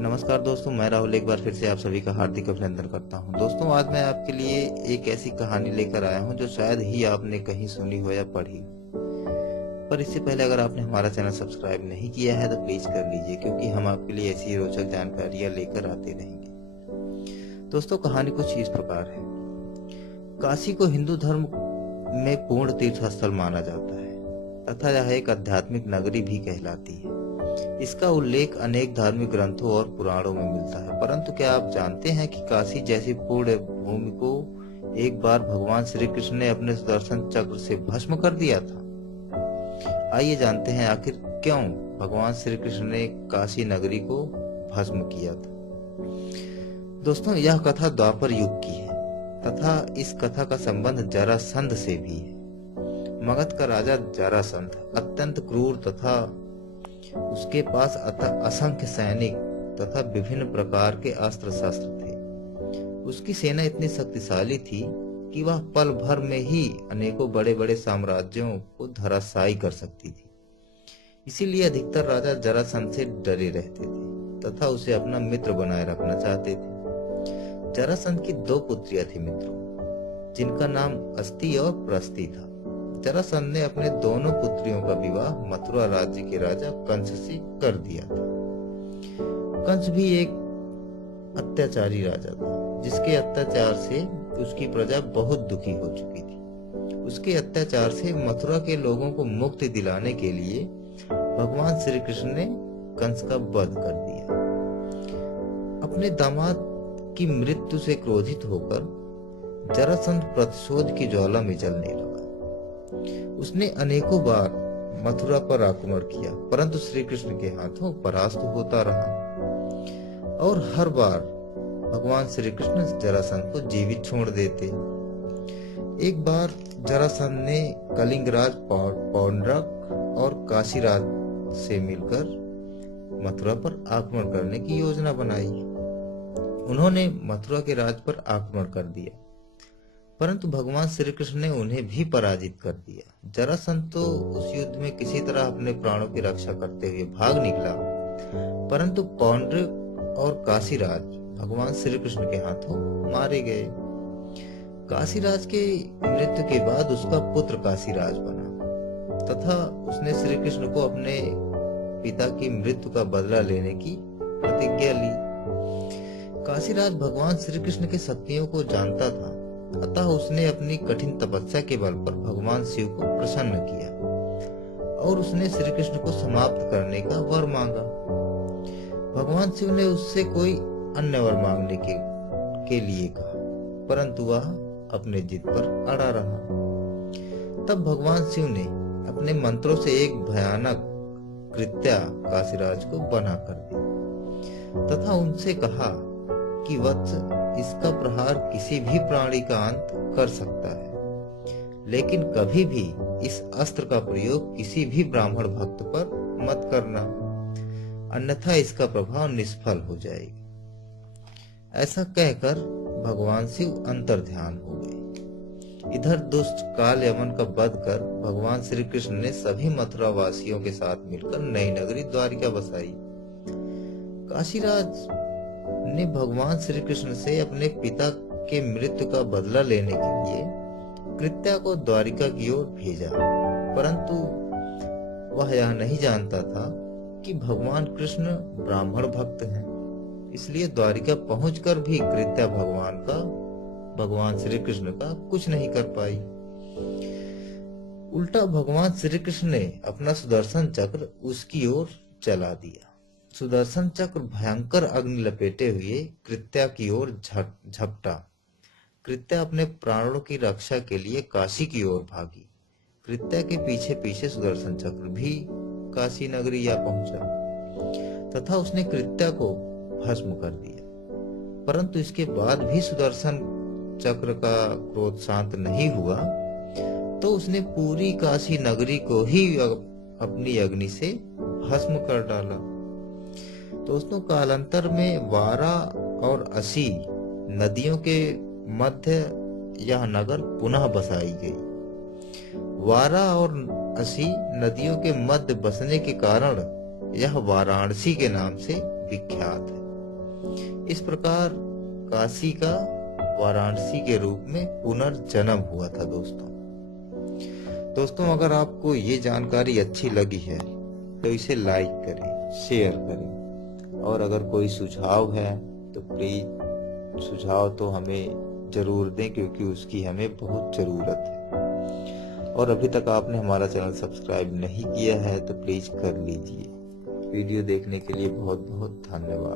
नमस्कार दोस्तों, मैं राहुल एक बार फिर से आप सभी का हार्दिक अभिनंदन करता हूं। दोस्तों, आज मैं आपके लिए एक ऐसी कहानी लेकर आया हूं जो शायद ही आपने कहीं सुनी हो या पढ़ी हो। पर इससे पहले अगर आपने हमारा चैनल सब्सक्राइब नहीं किया है तो प्लीज कर लीजिए, क्योंकि हम आपके लिए ऐसी रोचक जानकारियां लेकर आते रहेंगे। दोस्तों, कहानी कुछ इस प्रकार है। काशी को हिंदू धर्म में पूर्ण तीर्थ स्थल माना जाता है तथा यह एक आध्यात्मिक नगरी भी कहलाती है। इसका उल्लेख अनेक धार्मिक ग्रंथों और पुराणों में मिलता है। परंतु क्या आप जानते हैं कि काशी जैसी पुण्य भूमि को एक बार भगवान श्री कृष्ण ने अपने सुदर्शन चक्र से भस्म कर दिया था? आइए जानते हैं आखिर क्यों भगवान श्री कृष्ण ने काशी नगरी को भस्म किया था। दोस्तों, यह कथा द्वापर युग की है तथा इस कथा का संबंध जरासंध से भी है। मगध का राजा जरासंध अत्यंत क्रूर तथा उसके पास असंख्य सैनिक तथा विभिन्न प्रकार के अस्त्र शस्त्र थे। उसकी सेना इतनी शक्तिशाली थी कि वह पल भर में ही अनेकों बड़े बड़े साम्राज्यों को धराशायी कर सकती थी। इसीलिए अधिकतर राजा जरासंध से डरे रहते थे तथा उसे अपना मित्र बनाए रखना चाहते थे। जरासंध की दो पुत्रियां थी मित्रों, जिनका नाम अस्ति और प्रस्ति था। जरासंध ने अपने दोनों पुत्रियों का विवाह मथुरा राज्य के राजा कंस से कर दिया था। कंस भी एक अत्याचारी राजा था, जिसके अत्याचार से उसकी प्रजा बहुत दुखी हो चुकी थी। उसके अत्याचार से मथुरा के लोगों को मुक्ति दिलाने के लिए भगवान श्री कृष्ण ने कंस का वध कर दिया। अपने दामाद की मृत्यु से क्रोधित होकर जरासंध प्रतिशोध की ज्वाला में जलने लगा। उसने अनेकों बार मथुरा पर आक्रमण किया, परंतु श्री कृष्ण के हाथों परास्त होता रहा और हर बार भगवान श्री कृष्ण जरासंध को जीवित छोड़ देते। एक बार जरासंध ने कलिंगराज पौंड्रक और काशीराज से मिलकर मथुरा पर आक्रमण करने की योजना बनाई। उन्होंने मथुरा के राज पर आक्रमण कर दिया, परंतु भगवान श्री कृष्ण ने उन्हें भी पराजित कर दिया। जरासंध तो उस युद्ध में किसी तरह अपने प्राणों की रक्षा करते हुए भाग निकला, परंतु पौंड्रक और काशीराज भगवान श्री कृष्ण के हाथों मारे गए। काशीराज के मृत्यु के बाद उसका पुत्र काशीराज बना तथा उसने श्री कृष्ण को अपने पिता की मृत्यु का बदला लेने की प्रतिज्ञा ली। काशीराज भगवान श्री कृष्ण के शक्तियों को जानता था, अतः उसने अपनी कठिन तपस्या के बल पर भगवान शिव को प्रसन्न किया और उसने श्री कृष्ण को समाप्त करने का वर मांगा। भगवान शिव ने उससे कोई अन्य वर मांगने के लिए कहा, परंतु वह अपने जिद पर अड़ा रहा। तब भगवान शिव ने अपने मंत्रों से एक भयानक कृत्या काशीराज को बना कर दी तथा उनसे कहा कि वत्स, इसका प्रहार किसी भी प्राणी का अंत कर सकता है, लेकिन कभी भी इस अस्त्र का प्रयोग किसी भी ब्राह्मण भक्त पर मत करना, अन्यथा इसका प्रभाव निष्फल हो जाएगा। ऐसा कहकर भगवान शिव अंतर्ध्यान हो गए। इधर दुष्ट काल यमन का वध कर भगवान श्री कृष्ण ने सभी मथुरा वासियों के साथ मिलकर नई नगरी द्वारिका बसाई। काशीराज ने भगवान श्री कृष्ण से अपने पिता के मृत्यु का बदला लेने के लिए कृत्या को द्वारिका की ओर भेजा, परंतु वह यह नहीं जानता था कि भगवान कृष्ण ब्राह्मण भक्त हैं। इसलिए द्वारिका पहुंचकर भी कृत्या भगवान श्री कृष्ण का कुछ नहीं कर पाई। उल्टा भगवान श्री कृष्ण ने अपना सुदर्शन चक्र उसकी ओर चला दिया। सुदर्शन चक्र भयंकर अग्नि लपेटे हुए कृत्या की ओर झपटा। कृत्या अपने प्राणों की रक्षा के लिए काशी की ओर भागी। कृत्या के पीछे पीछे सुदर्शन चक्र भी काशी नगरी जा पहुंचा तथा उसने कृत्या को भस्म कर दिया। परंतु इसके बाद भी सुदर्शन चक्र का क्रोध शांत नहीं हुआ, तो उसने पूरी काशी नगरी को ही अपनी अग्नि से भस्म कर डाला। दोस्तों, कालांतर में वारा और असी नदियों के मध्य यह नगर पुनः बसाई गई। वारा और असी नदियों के मध्य बसने के कारण यह वाराणसी के नाम से विख्यात है। इस प्रकार काशी का वाराणसी के रूप में पुनर्जन्म हुआ था। दोस्तों अगर आपको ये जानकारी अच्छी लगी है तो इसे लाइक करें, शेयर करें, और अगर कोई सुझाव है तो प्लीज सुझाव तो हमें जरूर दें, क्योंकि उसकी हमें बहुत जरूरत है। और अभी तक आपने हमारा चैनल सब्सक्राइब नहीं किया है तो प्लीज कर लीजिए। वीडियो देखने के लिए बहुत बहुत धन्यवाद।